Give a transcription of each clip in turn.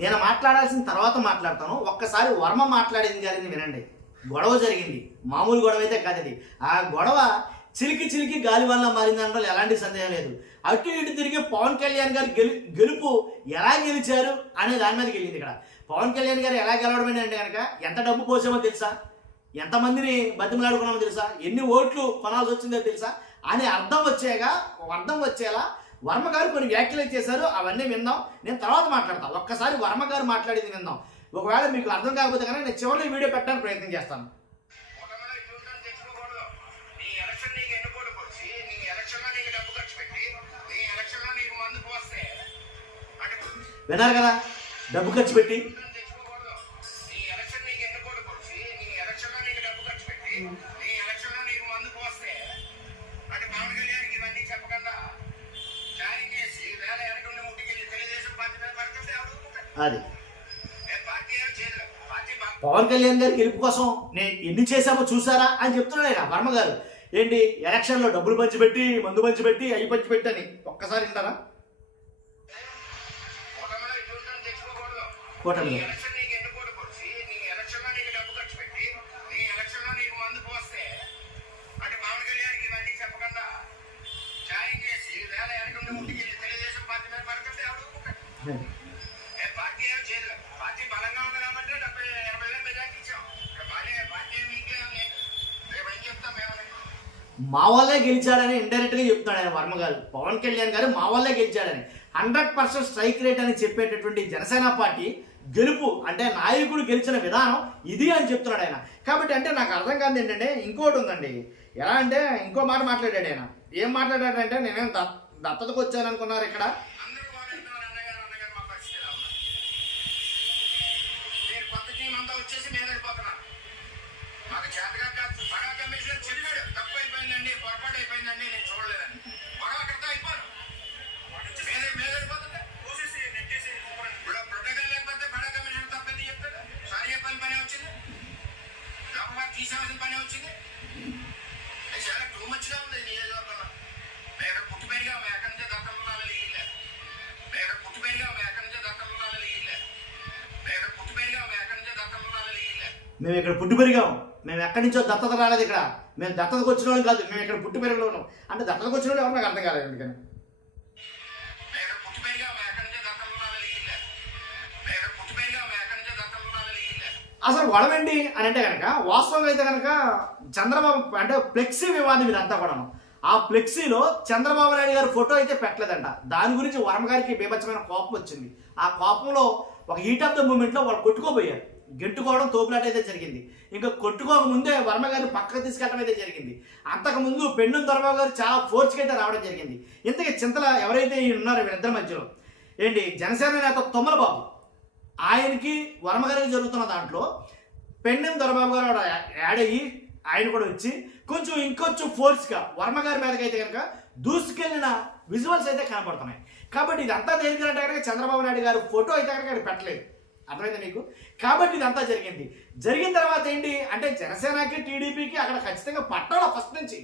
నేను మాట్లాడాల్సిన తర్వాత మాట్లాడతాను. ఒక్కసారి వర్మ మాట్లాడింది జరిగింది వినండి. గొడవ జరిగింది, మామూలు గొడవ అయితే కాదు. ఆ గొడవ చిలికి గాలి వల్ల మారిందంటే ఎలాంటి సందేహం లేదు. అటు ఇటు తిరిగి పవన్ కళ్యాణ్ గారు గెలుపు ఎలా గెలిచారు అనే దాని మీదకి వెళ్ళింది. ఇక్కడ పవన్ కళ్యాణ్ గారు ఎలా గెలవడం అంటే కనుక ఎంత డబ్బు పోసామో తెలుసా, ఎంతమందిని బతిమలాడుకున్నామో తెలుసా, ఎన్ని ఓట్లు కొనాల్సి వచ్చిందో తెలుసా అని అర్థం వచ్చేలా వర్మ గారు కొన్ని వ్యాఖ్యలు చేశారు. అవన్నీ విందాం, నేను తర్వాత మాట్లాడతాను. ఒక్కసారి వర్మ గారు మాట్లాడింది విందాం. ఒకవేళ మీకు అర్థం కాకపోతే కనుక నేను చివరిలో వీడియో పెట్టడానికి ప్రయత్నం చేస్తాను. విన్నారు కదా, డబ్బు ఖర్చు పెట్టి అది పవన్ కళ్యాణ్ గారి గెలుపు కోసం నేను ఎన్ని చేశామో చూసారా అని చెప్తున్నాడు ఆయన వర్మ గారు. ఏంటి ఎలక్షన్లో డబ్బులు పంచిపెట్టి, మందు పంచిపెట్టి, అవి పంచిపెట్టి అని ఒక్కసారి వింటారా? కూటమి మా వాళ్ళే గెలిచాడని ఇండైరెక్ట్గా చెప్తున్నాడు ఆయన వర్మ గారు. పవన్ కళ్యాణ్ గారు మా వాళ్ళే గెలిచాడని 100% స్ట్రైక్ రేట్ అని చెప్పేటటువంటి జనసేన పార్టీ గెలుపు అంటే నాయకుడు గెలిచిన విధానం ఇది అని చెప్తున్నాడు ఆయన. కాబట్టి అంటే నాకు అర్థం కాదు ఏంటంటే ఇంకోటి ఉందండి. ఎలా అంటే ఇంకో మాట మాట్లాడాడు ఆయన. ఏం మాట్లాడాడంటే నేనేం దత్తతకు వచ్చాను అనుకున్నారు ఇక్కడ. మేము ఇక్కడ పుట్టి పెరిగాం, మేము ఎక్కడి నుంచో దత్తత రాలేదు. ఇక్కడ మేము దత్తతకు వచ్చిన వాళ్ళు కాదు, మేము ఇక్కడ పుట్టి పెరిగిన ఉన్నాం అంటే దత్తతకు వచ్చిన వాళ్ళు ఎవరు నాకు అర్థం కాలేదు. ఎందుకని అసలు గొడవండి అని అంటే కనుక వాస్తవంగా అయితే కనుక చంద్రబాబు అంటే ఫ్లెక్సీ వివాదం ఇదంతా కూడాను. ఆ ఫ్లెక్సీలో చంద్రబాబు నాయుడు గారి ఫోటో అయితే పెట్టలేదంట. దాని గురించి వర్మ గారికి బీభత్సమైన కోపం వచ్చింది. ఆ కోపంలో ఒక హీట్ ఆఫ్ ద మూమెంట్లో వాళ్ళు కొట్టుకోబోయారు. గెట్టుకోవడం, తోపులాట అయితే జరిగింది. ఇంకా కొట్టుకోక ముందే వర్మ గారిని పక్కకు తీసుకెళ్ళడం అయితే జరిగింది. అంతకుముందు పెన్ను దొరబాబు గారు చాలా ఫోర్స్కి అయితే రావడం జరిగింది. ఇంతకీ చింతల ఎవరైతే ఉన్నారో వీళ్ళిద్దరి మధ్యలో ఏంటి జనసేన నేత తుమ్మల బాబు, ఆయనకి వర్మ గారికి జరుగుతున్న దాంట్లో పెన్ను దొరబాబు గారు యాడ్ అయ్యి ఆయన కూడా వచ్చి ఇంకొంచెం ఫోర్స్గా వర్మ గారి మీదకి అయితే కనుక దూసుకెళ్ళిన విజువల్స్ అయితే కనపడుతున్నాయి. కాబట్టి ఇదంతా దేనికంటే కనుక చంద్రబాబు నాయుడు గారు ఫోటో అయితే కనుక ఆయన పెట్టలేదు. అర్థమైంది మీకు? కాబట్టి ఇదంతా జరిగిన తర్వాత ఏంటి అంటే జనసేనకి, టీడీపీకి అక్కడ ఖచ్చితంగా పట్టాలి. ఫస్ట్ నుంచి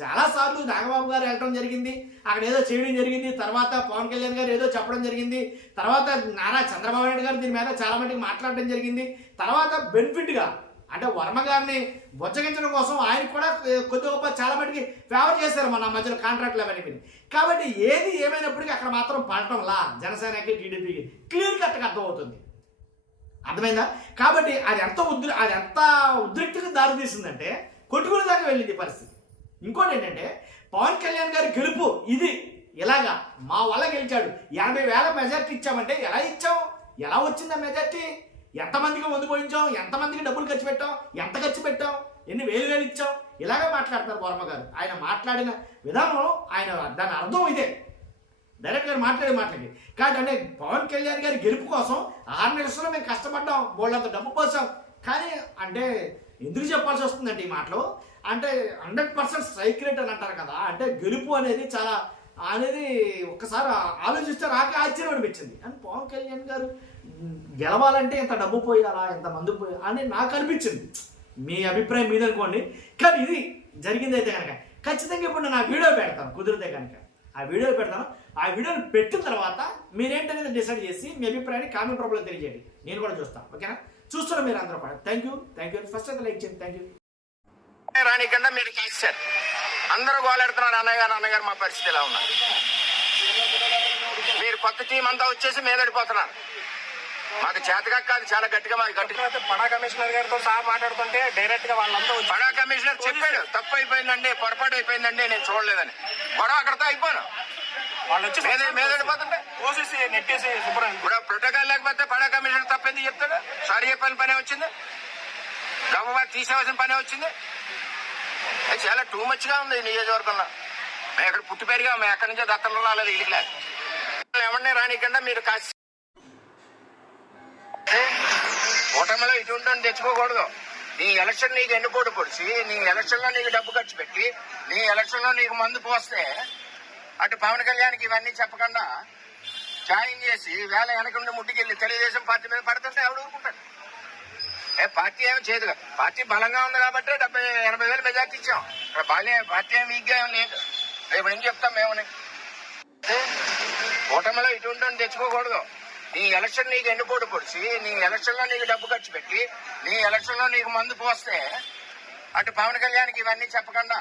చాలాసార్లు నాగబాబు గారు వెళ్ళడం జరిగింది, అక్కడ ఏదో చేయడం జరిగింది. తర్వాత పవన్ కళ్యాణ్ గారు ఏదో చెప్పడం జరిగింది. తర్వాత నారా చంద్రబాబు నాయుడు గారు దీని మీద చాలా మందికి మాట్లాడడం జరిగింది. తర్వాత బెనిఫిట్గా అంటే వర్మ గారిని బొచ్చగించడం కోసం ఆయనకు కూడా కొద్ది గొప్ప చాలా మటుకి ఫేవర్ చేశారు మన మధ్యలో కాంట్రాక్ట్లు అవన్నీ. కాబట్టి ఏది ఏమైనప్పటికీ అక్కడ మాత్రం పడటంలా జనసేనకి, టీడీపీకి క్లియర్ కట్గా అర్థమవుతుంది. అర్థమైందా? కాబట్టి అది ఎంత ఉద్రిక్తకు దారి తీసిందంటే కొట్టుకునే దాకా వెళ్ళింది పరిస్థితి. ఇంకోటి ఏంటంటే పవన్ కళ్యాణ్ గారి గెలుపు ఇది ఇలాగా మా వల్ల గెలిచాడు. 80,000 మెజార్టీ ఇచ్చామంటే ఎలా ఇచ్చాం, ఎలా వచ్చిందా మెజార్టీ, ఎంతమందికి ముందు పోయించాం, ఎంతమందికి డబ్బులు ఖర్చు పెట్టాం, ఎంత ఖర్చు పెట్టాం, ఎన్ని వేలు ఇచ్చాం, ఇలాగే మాట్లాడతారు వర్మ గారు. ఆయన మాట్లాడిన విధానం దాని అర్థం ఇదే. డైరెక్ట్ గారు మాట్లాడే మాటలకి కాబట్టి అంటే పవన్ కళ్యాణ్ గారి గెలుపు కోసం 6 నెలల్లో మేము కష్టపడ్డాం, బోళ్ళంత డబ్బు పోసాం. కానీ అంటే ఎందుకు చెప్పాల్సి వస్తుందంటే ఈ మాటలు అంటే 100% స్ట్రైక్ రేట్ అని అంటారు కదా. అంటే గెలుపు అనేది చాలా అనేది ఒక్కసారి ఆలోచిస్తే నాకే ఆశ్చర్యం అనిపించింది. అని పవన్ కళ్యాణ్ గారు గెలవాలంటే ఎంత డబ్బు పోయాలా, ఎంత మందు పోయాలా అని నాకు అనిపించింది. మీ అభిప్రాయం మీద అనుకోండి. కానీ ఇది జరిగింది అయితే కనుక ఖచ్చితంగా ఇప్పుడు నేను ఆ వీడియో పెడతాను, కుదిరితే కనుక ఆ వీడియో పెడతాను. ఆ వీడియోని పెట్టిన తర్వాత మీరేంటనేది డిసైడ్ చేసి మీ అభిప్రాయాన్ని కామెంట్ రూపంలో తెలియజేయండి, నేను కూడా చూస్తాను. ఓకేనా? చూస్తున్నారు మీరు అందరూ కూడా. Thank you. ఫస్ట్ అయితే లైక్ చేయండి. Thank you. రానికన్నా మీరు కాశారు, అందరూ గోలెడుతున్నారు అన్నగారు మా పరిస్థితి ఎలా ఉన్నారు. మీరు కొత్త టీం అంతా వచ్చేసి మీదడిపోతున్నారు. మాకు చేతగా కాదు, చాలా గట్టిగా మాకు గట్టిగా. పడా కమిషనర్ గారితో సహా మాట్లాడుతుంటే డైరెక్ట్ గా వాళ్ళంతా పడా కమిషనర్ చెప్పాడు, తప్పు అయిపోయిందండి, పొరపాటు అయిపోయిందండి, నేను చూడలేదని. గొడవ అక్కడతో అయిపోను. వాళ్ళు వచ్చి మీదడిపోతుంటే పోసేసి నెట్టేసి శుభ్రం. ఇప్పుడు ప్రోటోకాల్ లేకపోతే పడా కమిషనర్ తప్పింది చెప్తాడు. సారీ చెప్పాలని పనే వచ్చింది, గవర్నమెంట్ తీసేవలసిన పనే వచ్చింది. అది చాలా టూ మచ్ గా ఉంది ఈ నియోజకవర్గంలో. మేము ఎక్కడ పుట్టి పెరిగా, మేము ఎక్కడి నుంచో దత్తలు రాలేదు. ఇల్లు లేదు ఎవరిని రానికన్నా మీరు కాసి కూటమిలో ఇటువంటి తెచ్చుకోకూడదు. నీ ఎలక్షన్ నీకు ఎన్నుపోటు పొడిచి, నీ ఎలక్షన్ లో నీకు డబ్బు ఖర్చు పెట్టి, నీ ఎలక్షన్ లో నీకు మందు పోస్తే అటు పవన్ కళ్యాణ్కి ఇవన్నీ చెప్పకుండా జాయిన్ చేసి వేళ వెనకుండి ముట్టుకెళ్ళి తెలుగుదేశం పార్టీ మీద పడుతుంటే ఎవడు ఊరుకుంటాడు? పార్టీ ఏమి చేయదుగా. పార్టీ బలంగా ఉంది కాబట్టి 80,000 మెజార్టీ ఇచ్చాం. పార్టీ ఏమి వీక్గా ఏం లేదు. రేపు ఏం చెప్తాం మేమని. కూటమిలో ఇటువంటి తెచ్చుకోకూడదు. నీ ఎలక్షన్ నీకు ఎన్నుపోటు పొడిచి, నీ ఎలక్షన్ లో నీకు డబ్బు ఖర్చు పెట్టి, నీ ఎలక్షన్ లో నీకు మందు పోస్తే అటు పవన్ కళ్యాణ్కి ఇవన్నీ చెప్పకుండా